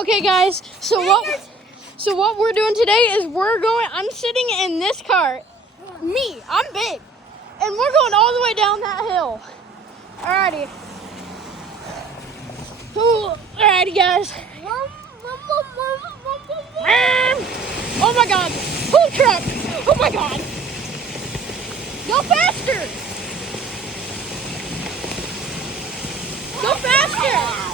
Okay, guys. So what we're doing today is I'm sitting in this cart. I'm big, and we're going all the way down that hill. Alrighty. Ooh, alrighty, guys. Oh my God! Food truck! Oh my God! Go faster! Go faster!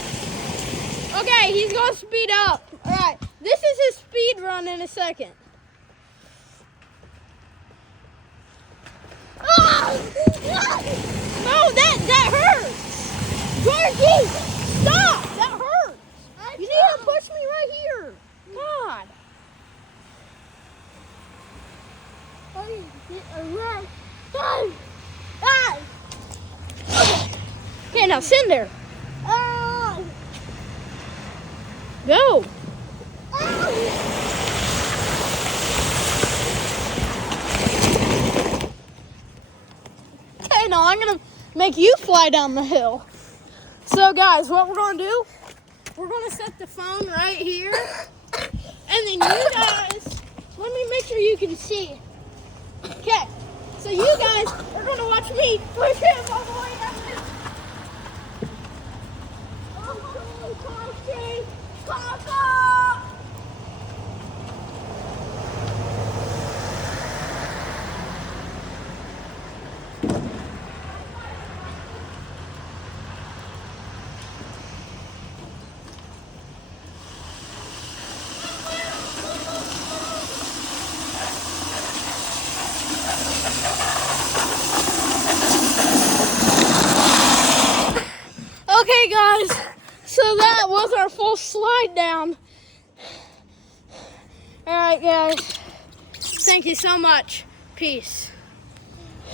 Okay, he's gonna speed up. All right, this is his speed run in a second. Oh! No, that hurts. Georgie, stop! That hurts. You need to push me right here. God. Okay, now send there. Go. Okay, now I'm gonna make you fly down the hill. So guys, what we're gonna do, we're gonna set the phone right here. And then you guys, let me make sure you can see. Okay, so you guys are gonna watch me push him all the way down the hill. Okay, guys, so that was our full slide down. All right, guys, thank you so much. Peace.